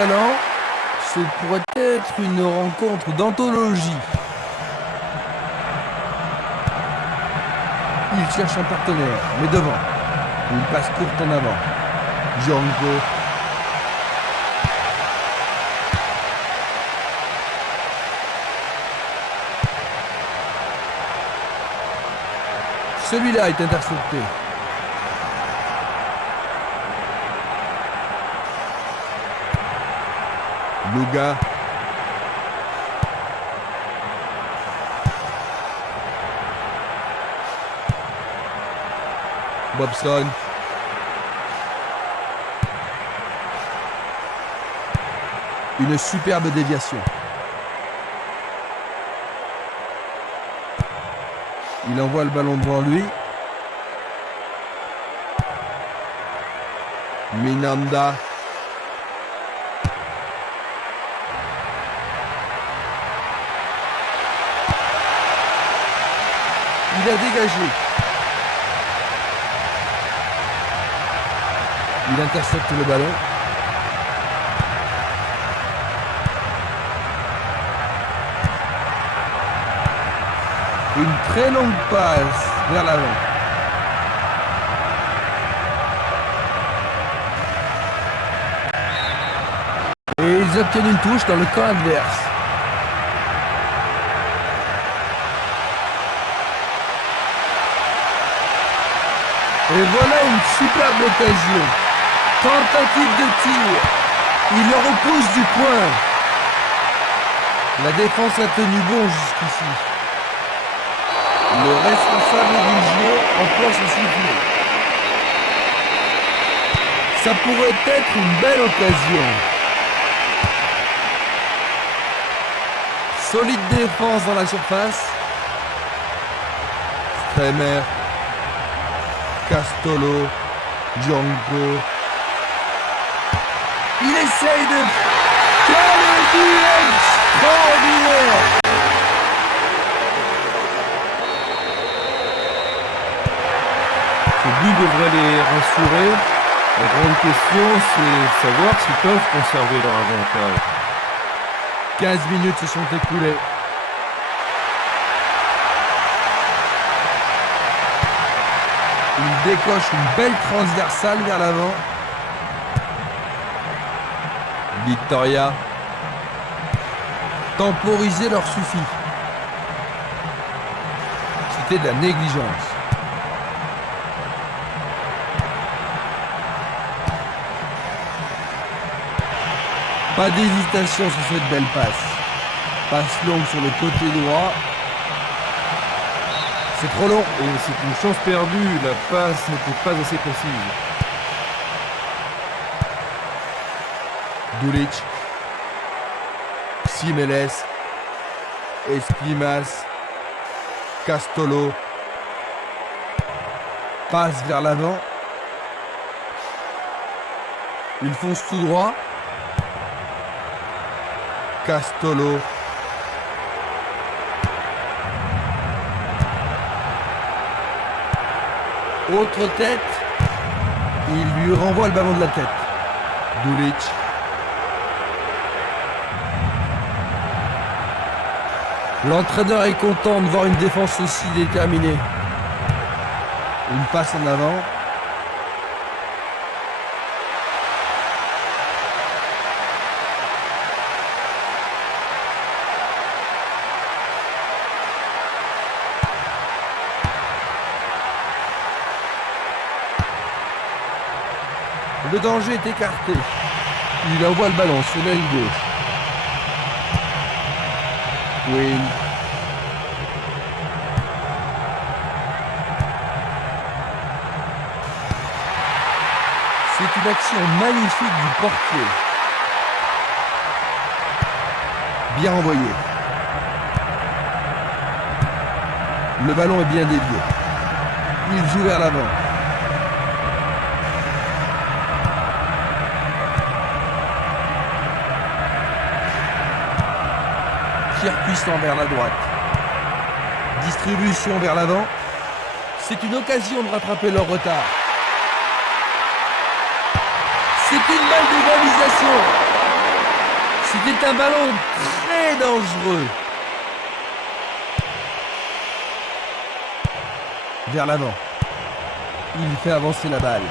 talent, ce pourrait être une rencontre d'anthologie. Il cherche un partenaire, mais devant. Une passe courte en avant. Django. Celui-là est intercepté. Luga. Bobson. Une superbe déviation. Il envoie le ballon devant lui. Minanda. Il a dégagé. Il intercepte le ballon. Une très longue passe vers l'avant. Et ils obtiennent une touche dans le camp adverse. Et voilà une superbe occasion. Tentative de tir. Il leur oppose du point. La défense a tenu bon jusqu'ici. Le responsable du jeu emploie son sifflet. Ça pourrait être une belle occasion. Solide défense dans la surface. Stremer. Castolo. Django. Il essaye de... Quel but extraordinaire! Ce but devrait les rassurer. La grande question, c'est de savoir s'ils peuvent conserver leur avantage. 15 minutes se sont écoulées. Il décoche une belle transversale vers l'avant. Victoria. Temporiser leur suffit. C'était de la négligence. Pas d'hésitation sur cette belle passe. Passe longue sur le côté droit. C'est trop long. Et c'est une chance perdue, la passe n'était pas assez précise. Dulic. Simeles. Esquimas. Castolo. Passe vers l'avant. Il fonce tout droit. Castolo. Autre tête. Il lui renvoie le ballon de la tête. Dulic. L'entraîneur est content de voir une défense aussi déterminée. Une passe en avant. Le danger est écarté. Il envoie le ballon sur l'aile gauche. Wayne. C'est une action magnifique du portier. Bien envoyé. Le ballon est bien dévié. Il joue vers l'avant. Tir puissant vers la droite. Distribution vers l'avant. C'est une occasion de rattraper leur retard. C'est une balle d'égalisation. C'est un ballon très dangereux. Vers l'avant. Il fait avancer la balle.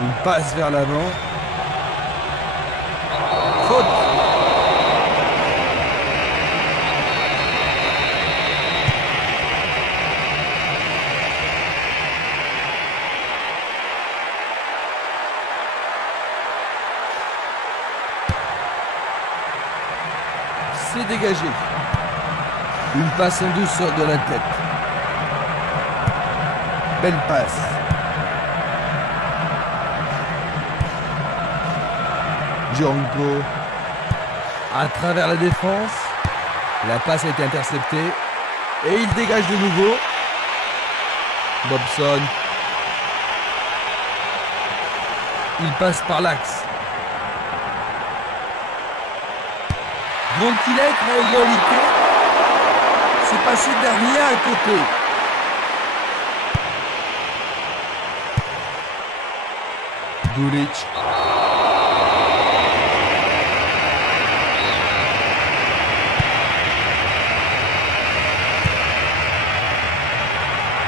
Une passe vers l'avant. Faute. C'est dégagé. Une passe en douceur de la tête. Belle passe. Django. À travers la défense. La passe a été interceptée. Et il dégage de nouveau. Bobson. Il passe par l'axe. Grantilec à égalité. C'est passé dernier à côté. Gulic.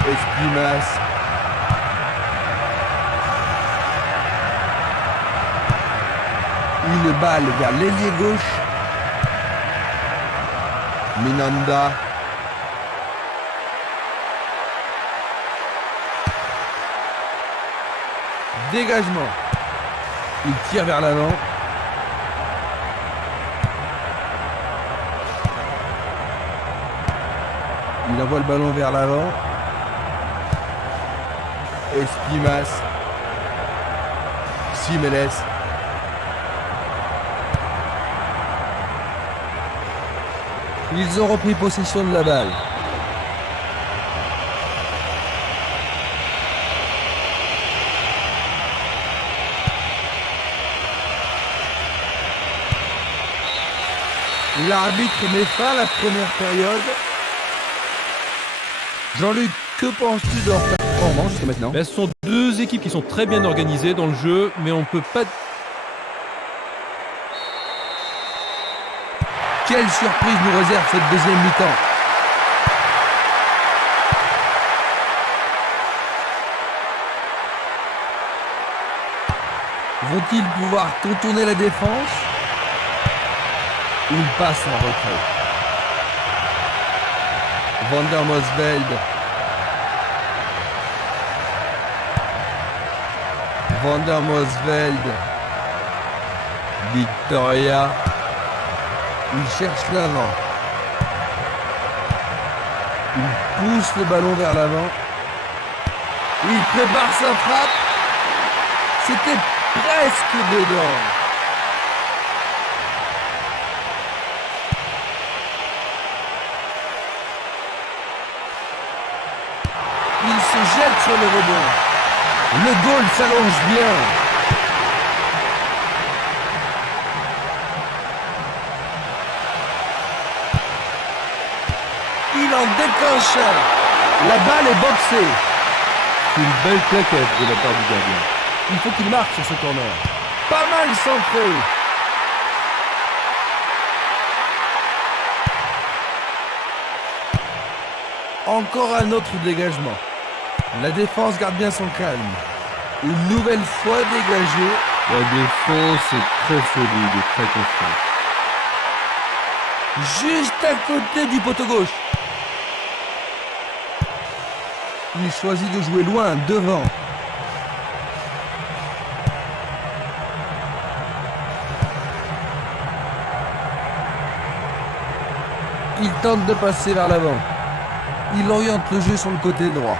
Esquimas. Une balle vers l'ailier gauche. Minanda. Dégagement. Il tire vers l'avant. Il envoie le ballon vers l'avant. Esquimas. Simeles. Ils ont repris possession de la balle. L'arbitre met fin à la première période. Jean-Luc, que penses-tu de leur performance jusqu'à maintenant? Ce sont deux équipes qui sont très bien organisées dans le jeu, mais on ne peut pas... Quelle surprise nous réserve cette deuxième mi-temps? Vont-ils pouvoir contourner la défense? Une passe en retrait. Van der Mosveld. Van der Mosveld. Victoria. Il cherche l'avant. Il pousse le ballon vers l'avant. Il prépare sa frappe. C'était presque dedans. Il se jette sur le rebond. Le goal s'allonge bien. Il en déclenche un. La balle est boxée. Une belle plaquette de la part du gardien. Il faut qu'il marque sur ce corner. Pas mal centré. Encore un autre dégagement. La défense garde bien son calme. Une nouvelle fois dégagée. La défense est très solide et très constante. Juste à côté du poteau gauche. Il choisit de jouer loin, devant. Il tente de passer vers l'avant. Il oriente le jeu sur le côté droit.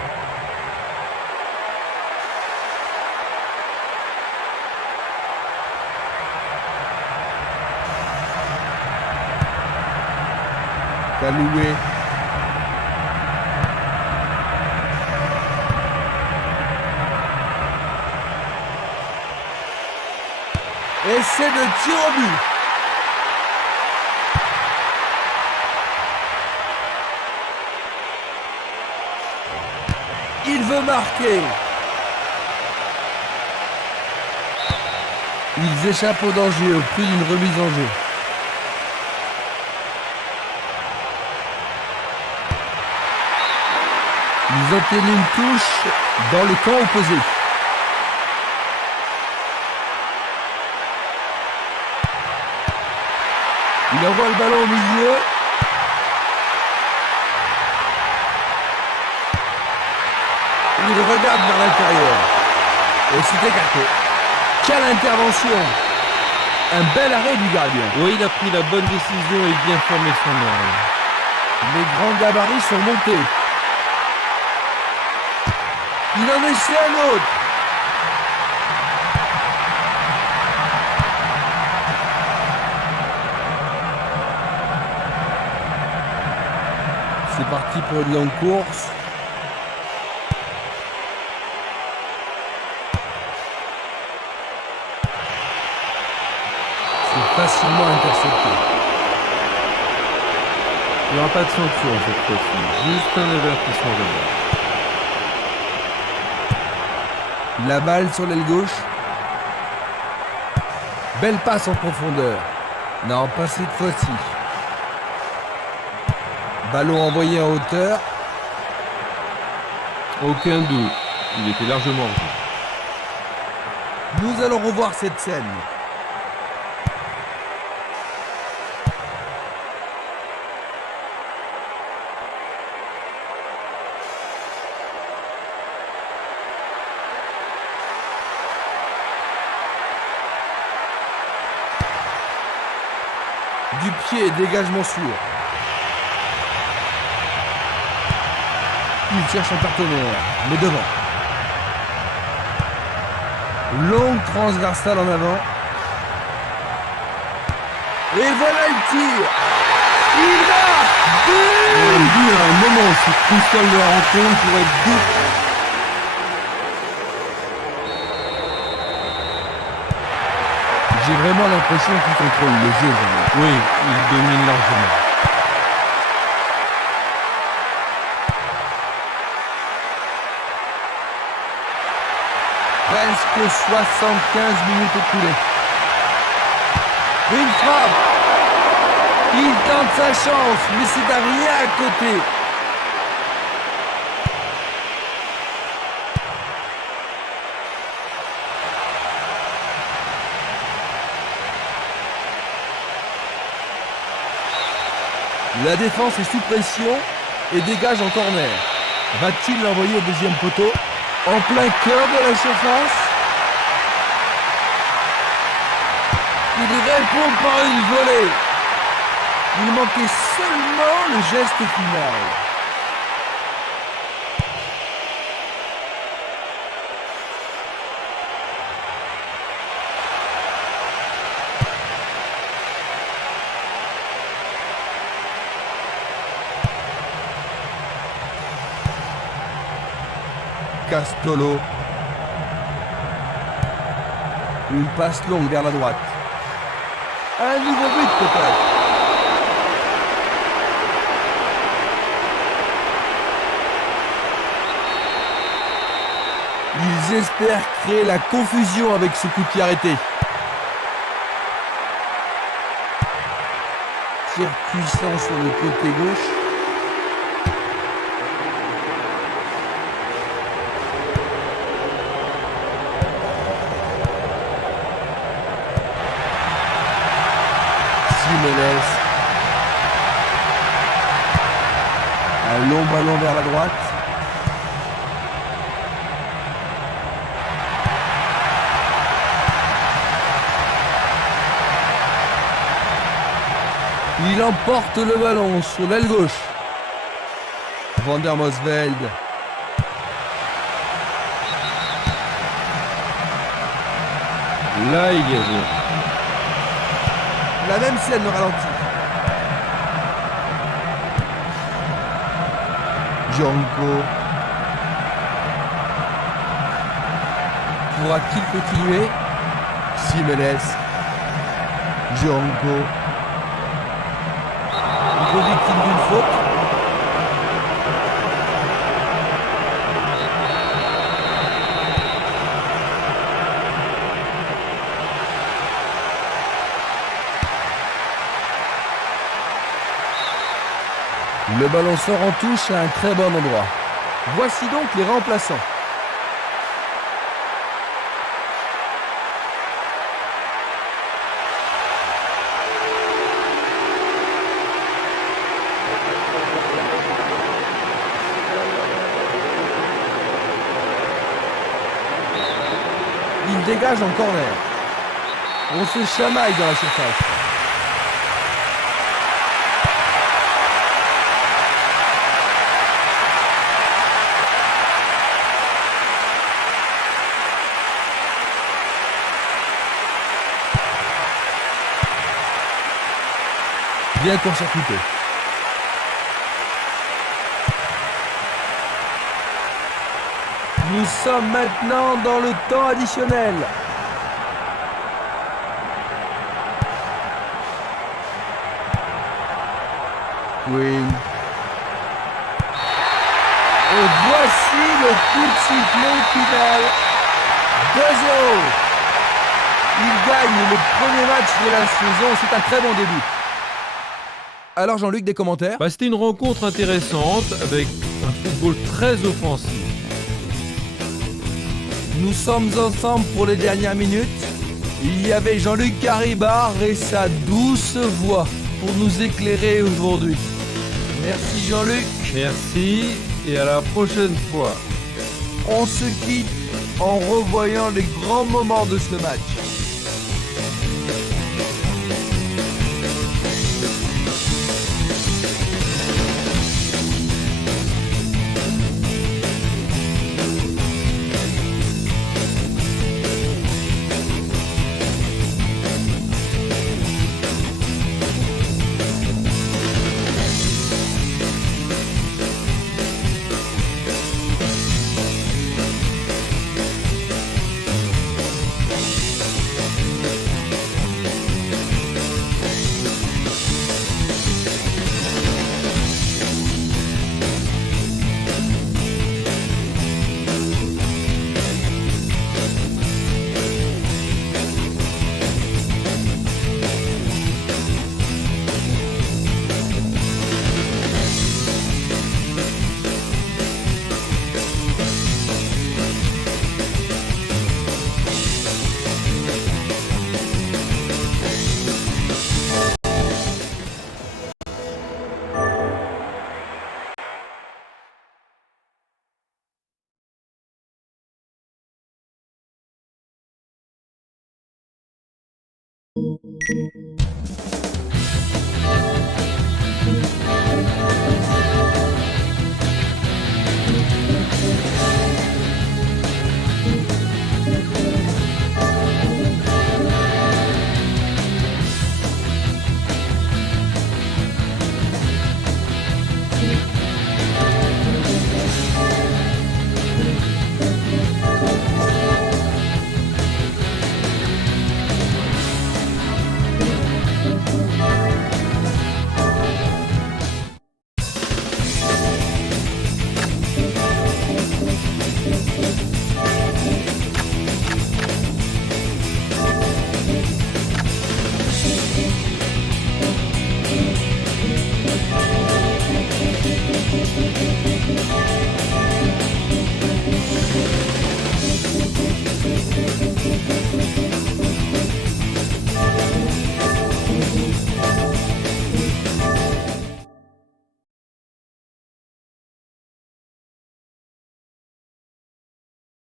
Kaloué. Essai de tir au but. Il veut marquer. Ils échappent au danger au prix d'une remise en jeu. Ils obtiennent une touche dans le camp opposé. Il envoie le ballon au milieu. Il regarde vers l'intérieur. Et c'est écarté. Quelle intervention! Un bel arrêt du gardien. Oui, il a pris la bonne décision et bien formé son arme. Les grands gabarits sont montés. Il en essaie un autre. C'est parti pour une longue course. C'est facilement intercepté. Il n'y aura pas de sanction cette fois-ci, juste un avertissement de balle. La balle sur l'aile gauche. Belle passe en profondeur. Non, pas cette fois-ci. Ballon envoyé en hauteur. Aucun doute, il était largement vu. Nous allons revoir cette scène. Du pied, dégagement sûr. Il cherche un partenaire, mais devant. Longue transversale en avant. Et voilà le tir. Il marque. Un but à un moment aussi crucial de la rencontre pour être but. J'ai vraiment l'impression qu'il contrôle le jeu. Oui, il domine largement. Presque 75 minutes écoulées. Une frappe. Il tente sa chance, mais c'est à rien à côté. La défense est sous pression et dégage en corner. Va-t-il l'envoyer au deuxième poteau? En plein cœur de la surface. Il répond par une volée. Il manquait seulement le geste final. Castolo. Une passe longue vers la droite. Un nouveau but peut-être. Ils espèrent créer la confusion avec ce coup de pied arrêté. Tir puissant sur le côté gauche. Jiménez. Un long ballon vers la droite. Il emporte le ballon sur l'aile gauche. Van der Mosveld. Là, il y a zéro. La même scène au ralenti. Django. Pourra-t-il continuer? Jiménez. Django. Il est victime d'une faute. Le ballon sort en touche à un très bon endroit. Voici donc les remplaçants. Il dégage en corner. On se chamaille dans la surface. Bien court-circuité. Nous sommes maintenant dans le temps additionnel. Queen. Et voici le coup de sifflet final. 2-0. Il gagne le premier match de la saison. C'est un très bon début. Alors Jean-Luc, des commentaires? C'était une rencontre intéressante avec un football très offensif. Nous sommes ensemble pour les dernières minutes. Il y avait Jean-Luc Caribard et sa douce voix pour nous éclairer aujourd'hui. Merci Jean-Luc. Merci et à la prochaine fois. On se quitte en revoyant les grands moments de ce match.